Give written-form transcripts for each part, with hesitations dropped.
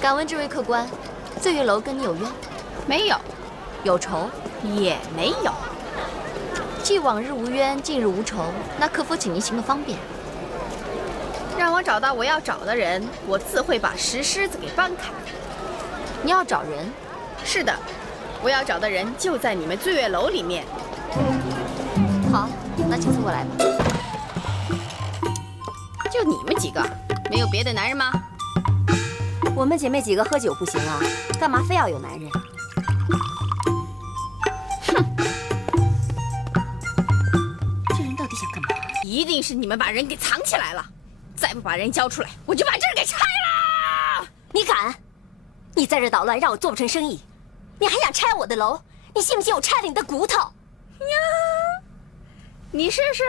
敢问这位客官，醉月楼跟你有冤？没有，有仇？也没有。既往日无冤，近日无仇，那客夫请您行个方便。让我找到我要找的人，我自会把石狮子给搬开。你要找人？是的，我要找的人就在你们醉月楼里面。好，那请送过来吧。就你们几个，没有别的男人吗？我们姐妹几个喝酒不行啊，干嘛非要有男人？哼！这人到底想干嘛？一定是你们把人给藏起来了，再不把人交出来，我就把这儿给拆了！你敢？你在这捣乱，让我做不成生意，你还想拆我的楼？你信不信我拆了你的骨头？呀，你试试。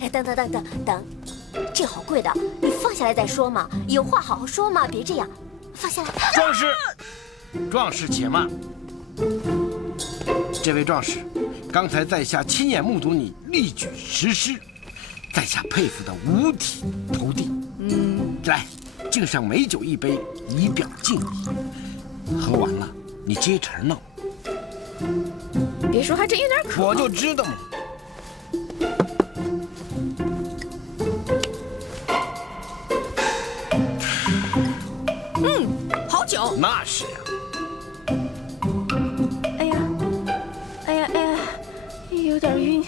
哎，等。这好贵的，你放下来再说嘛。有话好好说嘛，别这样，放下来。壮士且慢。这位壮士，刚才在下亲眼目睹你力举石狮，在下佩服得五体投地。来，敬上美酒一杯，以表敬意。喝完了，你接茬闹。别说，还真有点渴。我就知道嘛。好酒。那是呀。哎呀，有点晕。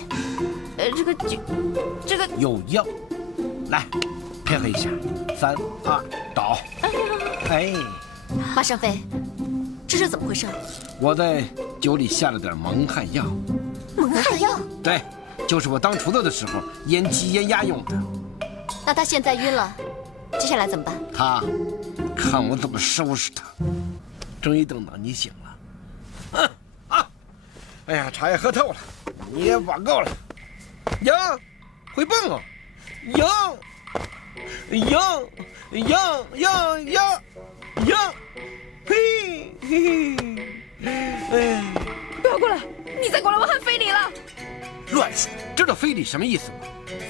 这个酒，这个有药。来，配合一下，3、2，倒。哎，马尚飞，这是怎么回事？我在酒里下了点蒙汗药。蒙汗药？对，就是我当厨子的时候腌鸡腌鸭用的。那他现在晕了，接下来怎么办？他看我怎么收拾他。终于等到你醒了。哎呀，茶也喝透了，你也玩够了。呀，会蹦啊！呀，嘿，哎，不要过来！你再过来，我喊非礼了。乱说！知道非礼什么意思吗？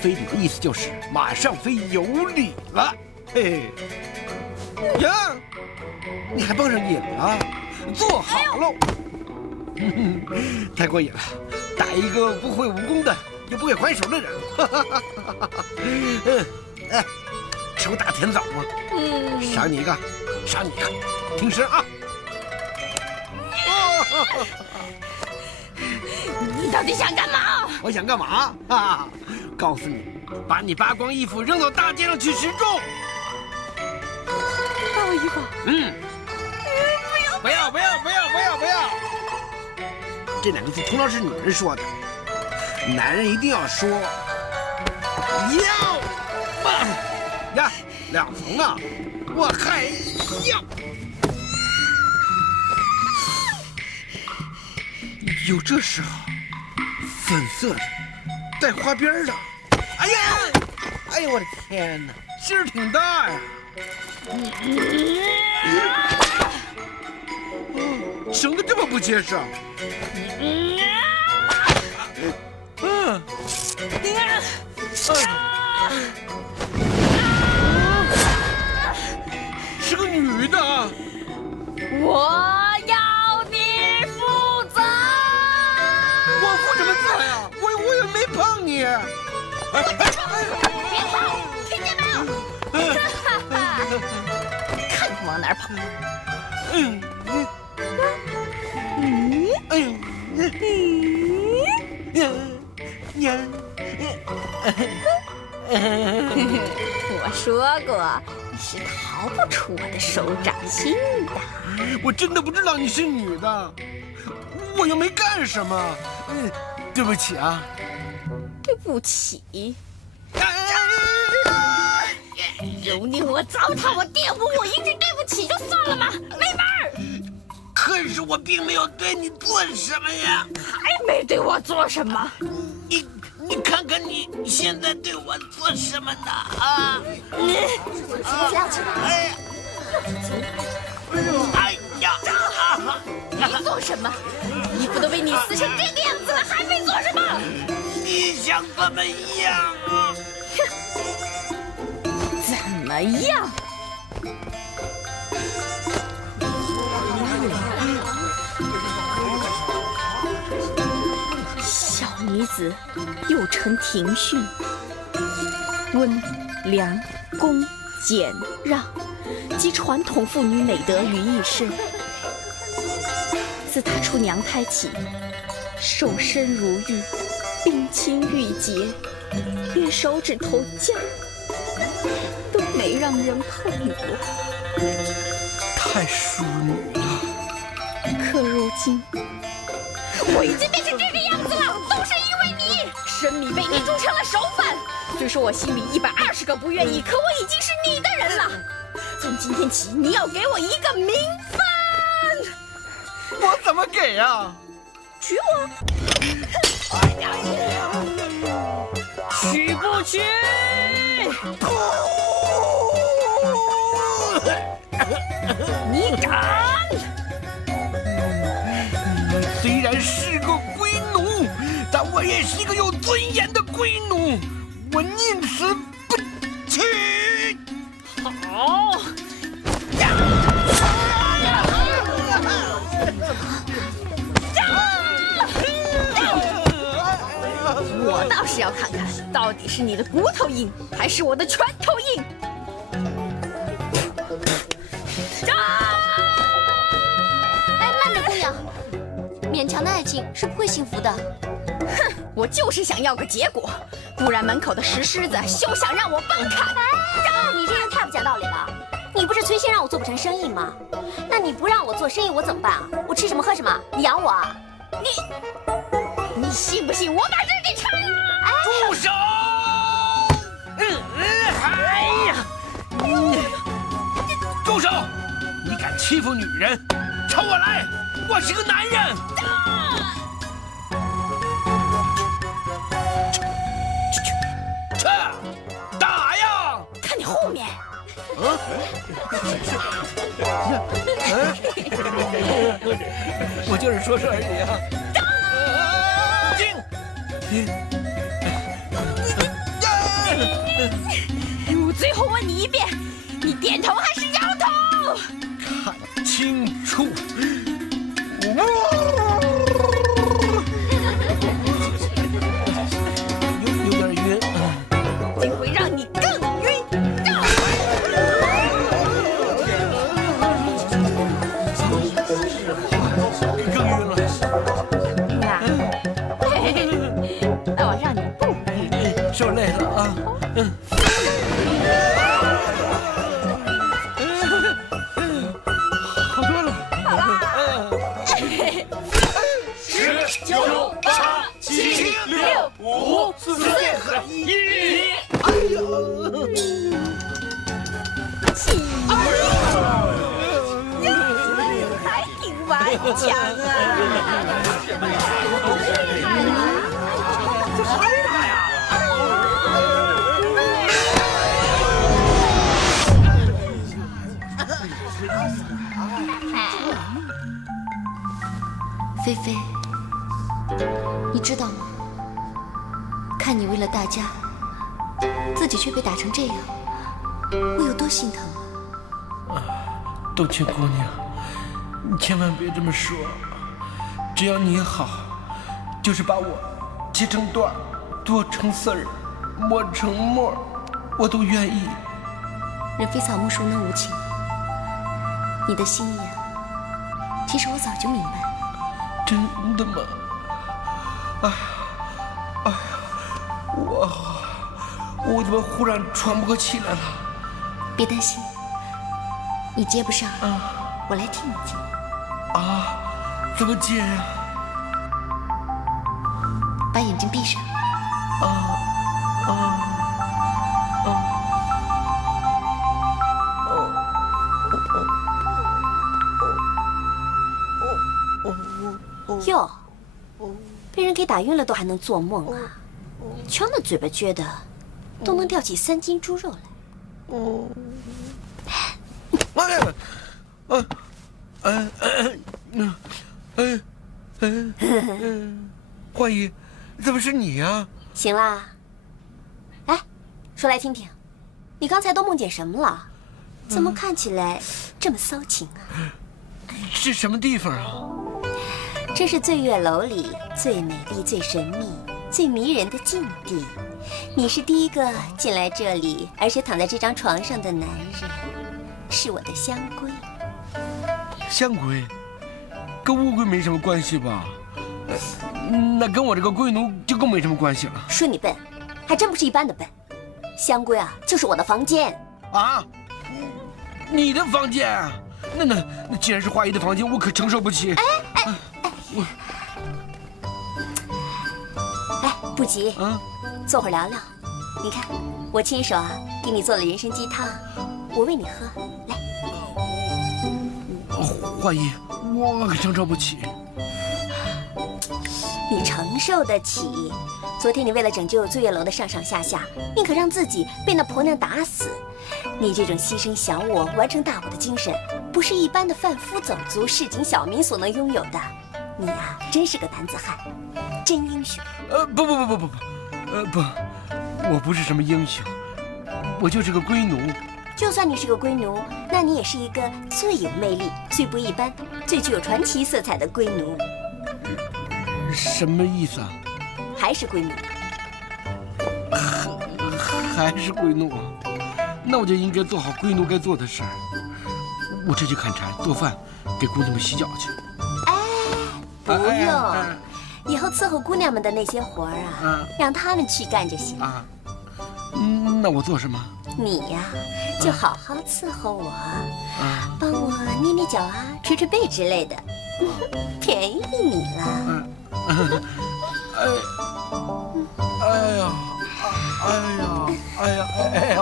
非礼的意思就是马上飞有礼了。嘿，呀，你还蹦上瘾了？坐好喽。太过瘾了，打一个不会武功的又不会还手的人。哎，吃过大甜枣吗？赏你一个，听声啊！你到底想干嘛？我想干嘛啊？告诉你，把你扒光衣服扔到大街上去示众。扒我衣服？不要！这2个字通常是女人说的，男人一定要说要呀，2层啊，我还要。有这时候，粉色的，带花边的，哎呀，我的天哪，劲儿挺大呀！绳子这么不结实。是个女的。我要你负责。我负什么责呀？我也没碰你。别跑，听见没有？看你往哪儿跑。我说过，你是逃不出我的手掌心的。我真的不知道你是女的，我又没干什么。对不起啊。对不起。蹂躏我、糟蹋我、玷污我，一句对不起就算了吗？没门儿！可可是我并没有对你做什么呀。还没对我做什么？你看看你现在对我做什么呢？啊！不要起来！哎呀！你做什么？衣服都被你撕成这个样子了，还没做什么？你想怎么样啊？怎么样？小女子又称庭训，温良恭俭让，集传统妇女美德于一身。自她出娘胎起，瘦身如玉，冰清玉洁，连手指头尖都没让人碰过。太淑女了。可如今，我已经变成这个样子了，都是因为你。生米被你煮成了熟饭。虽说我心里120个不愿意，可我已经是你的人了。从今天起，你要给我一个名分。我怎么给呀？娶我？娶不娶？你敢？虽然是个龟奴，但我也是一个有尊严的龟奴，我宁死不屈。好。我倒是要看看，到底是你的骨头硬，还是我的拳头硬。哎，慢着，姑娘，勉强的爱情是不会幸福的。哼，我就是想要个结果，不然门口的石狮子休想让我崩开。你这人太不讲道理了！你不是催心让我做不成生意吗？那你不让我做生意，我怎么办啊？我吃什么喝什么？你养我啊？你信不信我把这给拆了？住手！哎呀！住手！你敢欺负女人，朝我来！我是个男人。去，打呀！看你后面。我就是说说而已啊。我最后问你一遍，你点头还是摇头？看清楚！有点晕，今回让你更晕。更晕了。那我让你不晕。受累了啊。好多了。好啦。10、9、8、7、6、5、4、3、2、1。哎呦！还挺顽强啊！菲菲，你知道吗？看你为了大家，自己却被打成这样，我有多心疼啊！冬青姑娘，你千万别这么说。只要你好，就是把我切成段，剁成丝儿，磨成沫，我都愿意。人非草木，孰能无情？你的心意啊，其实我早就明白。真的吗？哎呀，我怎么忽然喘不过气来了？别担心，你接不上，我来替你接。啊，怎么接呀？把眼睛闭上。哟，被人给打晕了都还能做梦啊？瞧那嘴巴撅的，都能吊起3斤猪肉来。焕姨，怎么是你呀？行啦，哎，说来听听，你刚才都梦见什么了？怎么看起来这么骚情啊？是什么地方啊？这是醉月楼里最美丽、最神秘、最迷人的禁地。你是第一个进来这里，而且躺在这张床上的男人，是我的香龟。香龟，跟乌龟没什么关系吧？那跟我这个龟奴就更没什么关系了。说你笨，还真不是一般的笨。香龟啊，就是我的房间。啊？你的房间啊？那既然是花姨的房间，我可承受不起。不急，坐会儿聊聊。你看，我亲手给你做了人参鸡汤，我喂你喝。来，花姨，我可承受不起。你承受得起？昨天你为了拯救醉月楼的上上下下，宁可让自己被那婆娘打死。你这种牺牲小我、完成大我的精神，不是一般的贩夫走卒、市井小民所能拥有的。你呀，真是个男子汉，真英雄。不，我不是什么英雄，我就是个龟奴。就算你是个龟奴，那你也是一个最有魅力、最不一般、最具有传奇色彩的龟奴。什么意思啊？还是龟奴？还是龟奴？那我就应该做好龟奴该做的事儿。我这去砍柴、做饭，给姑娘们洗脚去。不用，以后伺候姑娘们的那些活儿啊，让他们去干就行啊。那我做什么？你呀，就好好伺候我，帮我捏捏脚啊，捶捶背之类的，便宜你了。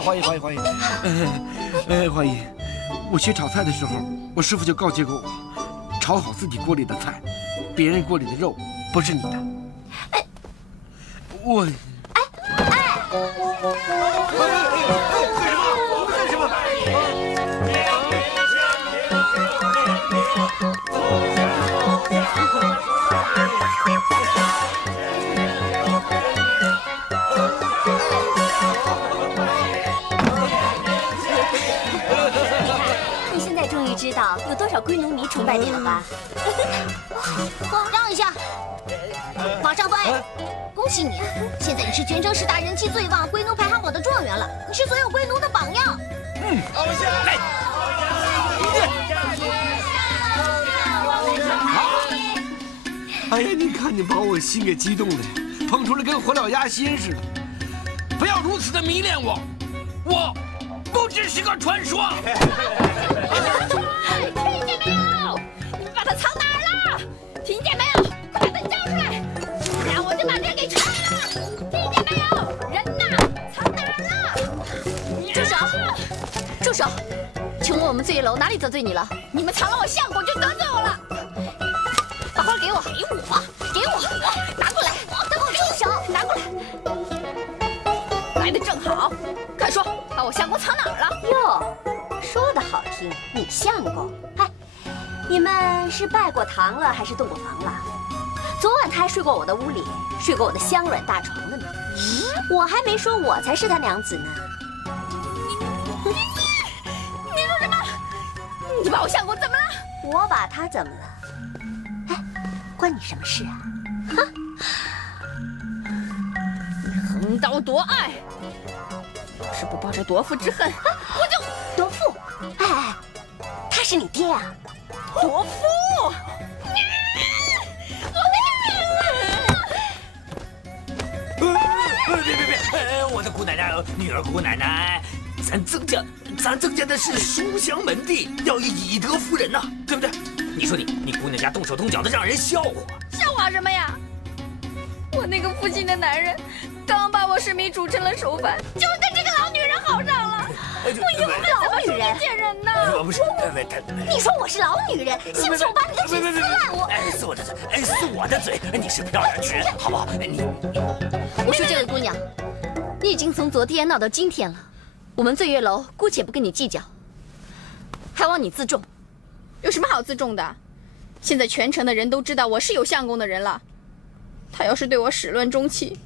花姨，花姨，我学炒菜的时候，我师傅就告诫过我，炒好自己锅里的菜，别人锅里的肉不是你的。我。干什么？你现在终于知道有多少龟奴迷崇拜你了吧？让一下，马上飞！恭喜你啊！现在你是全城10大人气最旺龟奴排行榜的状元了，你是所有龟奴的榜样。来。哎呀，你看你把我心给激动的，捧出来跟火燎鸭心似的。不要如此的迷恋我，我不只是个传说。听见没有？你把它藏哪儿了？听见没有？快把它交出来，不然我就把这给拆了。听见没有？人呢？藏哪儿了？住手！住手！请问我们醉月楼哪里得罪你了？你们藏了我相公就得罪我了。把花给我！给我！拿过来！等我住手！拿过来！来的正好，快说，把我相公藏哪儿了？哟，说的好听，你相公。哎，你们是拜过堂了，还是洞过房了？昨晚他还睡过我的屋里，睡过我的香软大床了呢。我还没说我才是他娘子呢。你说什么？你把我相公怎么了？我把他怎么了？哎，关你什么事啊？哼！横刀夺爱，要是不报这夺父之恨，我就夺父！哎，他是你爹啊！夺父！别！我的姑奶奶，女儿姑奶奶，咱曾家的是书香门第，要以德服人呐，对不对？你说你姑娘家动手动脚的，让人笑话。笑话什么呀？我那个负心的男人，刚把我视迷煮成了熟饭，就跟这个老女人好上了。我以后老女人，见人呢。不是，你说我是老女人，信不信我把你的嘴撕烂？我撕我的嘴，撕我的嘴！你是漂亮女人，好不好？我说这位姑娘，你已经从昨天闹到今天了，我们醉月楼姑且不跟你计较，还望你自重。有什么好自重的？现在全城的人都知道我是有相公的人了，他要是对我始乱终弃，